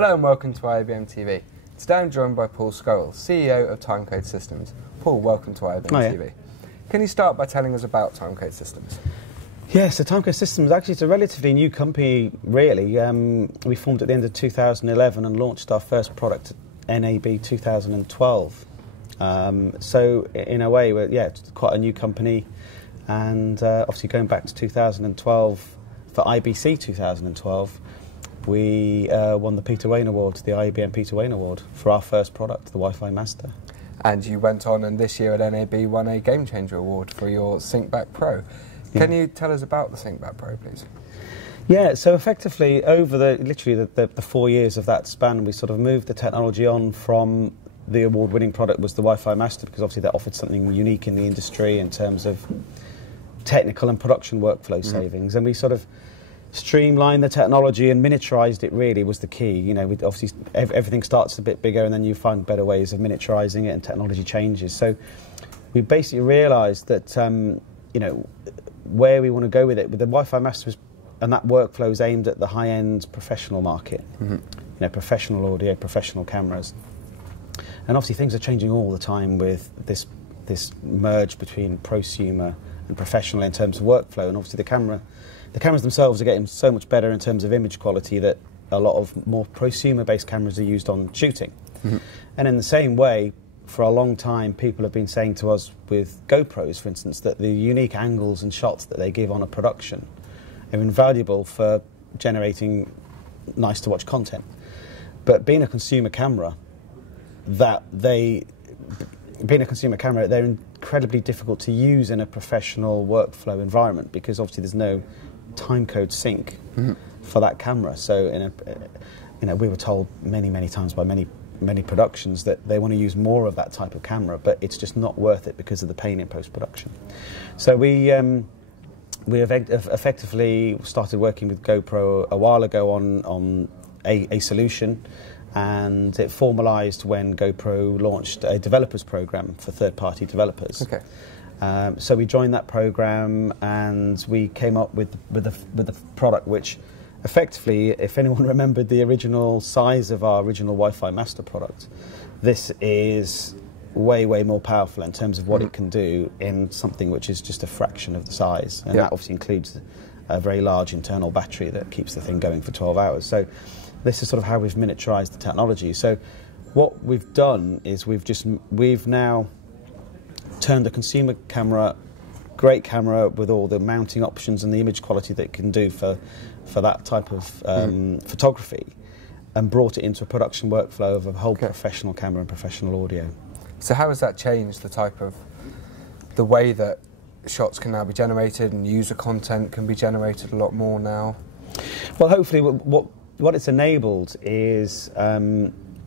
Hello and welcome to IABM TV. Today I'm joined by Paul Scurrel, CEO of Timecode Systems. Paul, welcome to IABM TV. Can you start by telling us about Timecode Systems? Yes, so Timecode Systems, actually it's a relatively new company, really. We formed at the end of 2011 and launched our first product at NAB 2012. So in a way, it's quite a new company, and obviously going back to 2012, for IBC 2012, we won the Peter Wayne Award, the IABM Peter Wayne Award, for our first product, the Wi-Fi Master. And you went on and this year at NAB won a Game Changer Award for your SyncBac PRO. Can you tell us about the SyncBac PRO, please? Yeah, so effectively over literally the 4 years of that span, we sort of moved the technology on from the award-winning product was the Wi-Fi Master, because obviously that offered something unique in the industry in terms of technical and production workflow savings, and we sort of streamlined the technology and miniaturized it. Really was the key. You know, obviously everything starts a bit bigger, and then you find better ways of miniaturizing it, and technology changes. So we basically realised that you know, where we want to go with it, with the Wi-Fi Master, and that workflow is aimed at the high-end professional market. You know, professional audio, professional cameras, and obviously things are changing all the time with this merge between prosumer and professional in terms of workflow, and obviously the cameras themselves are getting so much better in terms of image quality that a lot of more prosumer-based cameras are used on shooting. And in the same way, for a long time, people have been saying to us with GoPros, for instance, that the unique angles and shots that they give on a production are invaluable for generating nice-to-watch content. But being a consumer camera, they're incredibly difficult to use in a professional workflow environment, because obviously there's no timecode sync for that camera. So you know, we were told many times by many productions that they want to use more of that type of camera, but it's just not worth it because of the pain in post-production. So we effectively started working with GoPro a while ago on a solution, and it formalised when GoPro launched a developers program for third-party developers. So we joined that program, and we came up with a product which, effectively, if anyone remembered the original size of our original Wi-Fi Master product, this is way more powerful in terms of what it can do in something which is just a fraction of the size, and that obviously includes a very large internal battery that keeps the thing going for 12 hours. So this is sort of how we've miniaturized the technology. So what we've done is we've now turned the consumer camera, great camera with all the mounting options and the image quality that it can do for that type of photography, and brought it into a production workflow of a whole professional camera and professional audio. So how has that changed the way that shots can now be generated and user content can be generated a lot more now? Well, hopefully what it's enabled is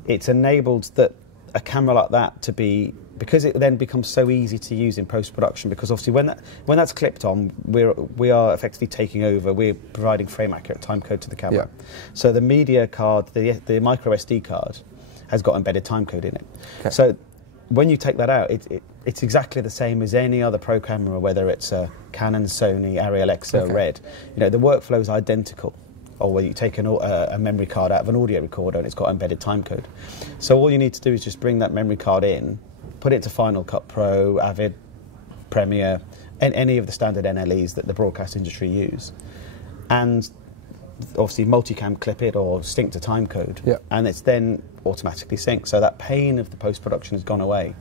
it's enabled that a camera like that to be, because it then becomes so easy to use in post-production, because obviously when that's clipped on, we are effectively taking over. We're providing frame-accurate timecode to the camera. So the media card, the micro SD card, has got embedded timecode in it. So when you take that out, it's exactly the same as any other pro camera, whether it's a Canon, Sony, Ariel, Alexa, Red. You know, the workflow is identical. Or where you take a memory card out of an audio recorder and it's got embedded timecode. So all you need to do is just bring that memory card in, put it to Final Cut Pro, Avid, Premiere, and any of the standard NLEs that the broadcast industry use, and obviously multicam clip it or sync to timecode, and it's then automatically synced. So that pain of the post-production has gone away.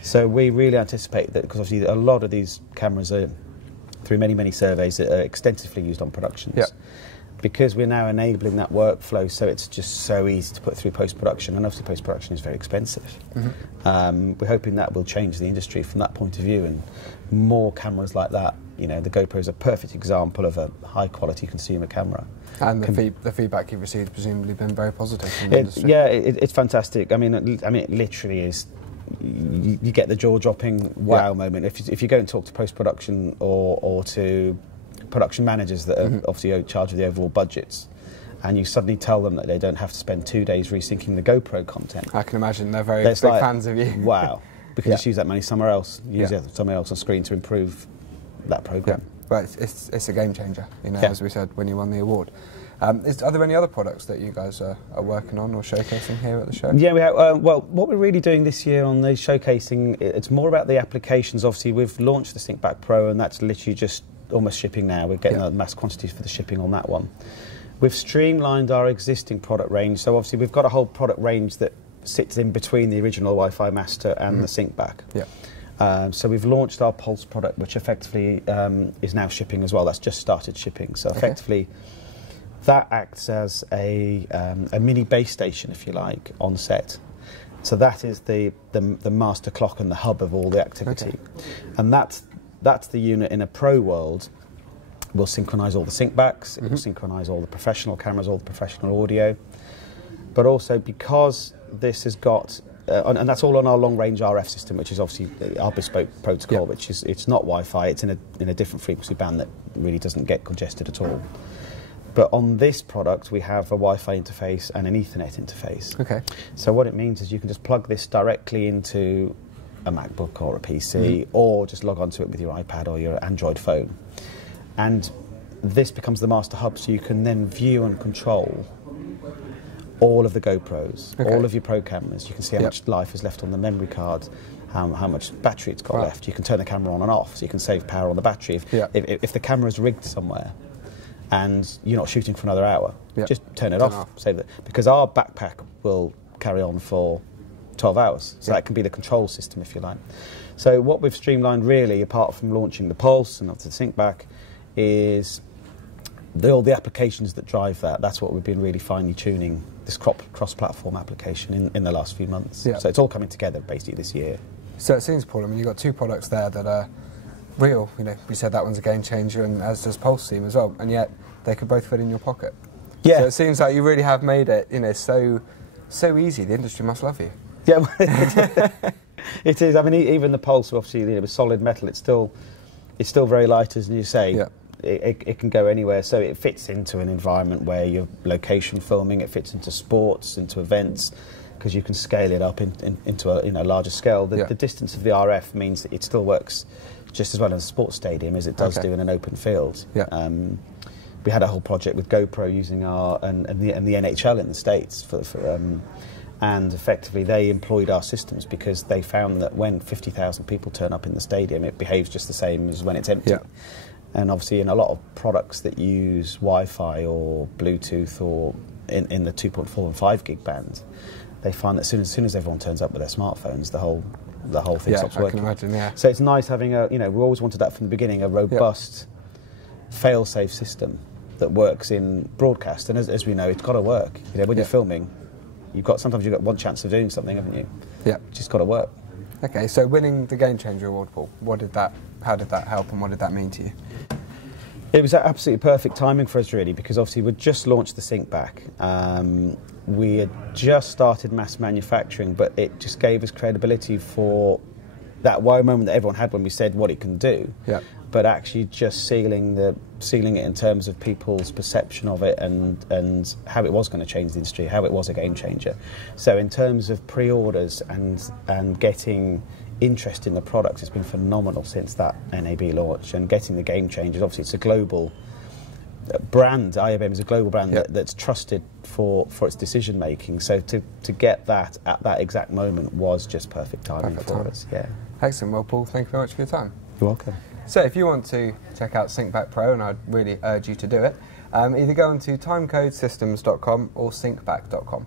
So we really anticipate that, because obviously a lot of these cameras are, through many surveys, are extensively used on productions. Because we're now enabling that workflow, so it's just so easy to put through post-production, and obviously post-production is very expensive. We're hoping that will change the industry from that point of view, and more cameras like that. You know, the GoPro is a perfect example of a high-quality consumer camera. And the feedback you've received has presumably been very positive from the industry. Yeah, it's fantastic. I mean, it literally is. You get the jaw-dropping wow moment if you go and talk to post-production or to production managers that are obviously in charge of the overall budgets, and you suddenly tell them that they don't have to spend 2 days resyncing the GoPro content. I can imagine they're very big fans of you. Wow, because just use that money somewhere else, use it somewhere else on screen to improve that program. Right, it's a game changer, you know, as we said when you won the award. Are there any other products that you guys are working on or showcasing here at the show? Yeah, we have, well, what we're really doing this year on the showcasing, it's more about the applications. Obviously, we've launched the SyncBac PRO, and that's literally just almost shipping now. We're getting the mass quantities for the shipping on that one. We've streamlined our existing product range, so obviously we've got a whole product range that sits in between the original Wi-Fi Master and the SyncBac. Yeah. So we've launched our Pulse product, which effectively is now shipping as well. That's just started shipping. So effectively, that acts as a mini base station, if you like, on set. So that is the master clock and the hub of all the activity. And that's the unit in a pro world. Will synchronise all the SyncBacs, it will synchronise all the professional cameras, all the professional audio. But also because this has got, and that's all on our long-range RF system, which is obviously our bespoke protocol, which is, it's not Wi-Fi, it's in a different frequency band that really doesn't get congested at all. But on this product, we have a Wi-Fi interface and an Ethernet interface. Okay. So what it means is you can just plug this directly into a MacBook or a PC, or just log onto it with your iPad or your Android phone. And this becomes the master hub, so you can then view and control all of the GoPros, all of your Pro cameras. You can see how much life is left on the memory card, how much battery it's got left. You can turn the camera on and off, so you can save power on the battery. If the camera's rigged somewhere and you're not shooting for another hour, just turn it off. Save it, because our backpack will carry on for 12 hours. So that can be the control system, if you like. So what we've streamlined really, apart from launching the Pulse and the SyncBac, is all the applications that drive that. That's what we've been really finely tuning, this cross-platform application in the last few months. So it's all coming together basically this year. So it seems, Paul, I mean, you've got two products there that are real. You know, we said that one's a game changer, and as does Pulse seem as well, and yet they could both fit in your pocket. Yeah. So it seems like you really have made it, you know, so easy. The industry must love you. Yeah, it is. I mean, even the Pulse, obviously, you know, with solid metal, it's still very light, as you say. Yeah. It can go anywhere, so it fits into an environment where you're location filming. It fits into sports, into events, because you can scale it up into a larger scale. The distance of the RF means that it still works just as well in a sports stadium as it does do in an open field. Yeah. We had a whole project with GoPro using our and the NHL in the States and effectively they employed our systems because they found that when 50,000 people turn up in the stadium, it behaves just the same as when it's empty. Yeah. And obviously in a lot of products that use Wi-Fi or Bluetooth or in the 2.4 and 5 gig band, they find that as soon as everyone turns up with their smartphones, the whole thing stops working. I can imagine, So it's nice having we always wanted that from the beginning, a robust, fail-safe system that works in broadcast. And as we know, it's got to work. You know, when you're filming, sometimes you've got one chance of doing something, haven't you? Yeah. It's just got to work. Okay, so winning the Game Changer Award, Paul, how did that help and what did that mean to you? It was absolutely perfect timing for us, really, because obviously we'd just launched the SyncBac. We had just started mass manufacturing, but it just gave us credibility for that wow moment that everyone had when we said what it can do. Yeah. But actually just sealing it in terms of people's perception of it and how it was going to change the industry, how it was a game changer. So in terms of pre-orders and getting interest in the products, it's been phenomenal since that NAB launch, and getting the game changers. Obviously, it's a global brand. IABM is a global brand that's trusted for its decision making. So to get that at that exact moment was just perfect timing for us. Yeah. Excellent. Well, Paul, thank you very much for your time. You're welcome. So if you want to check out SyncBac PRO, and I'd really urge you to do it, either go on to timecodesystems.com or syncbac.com.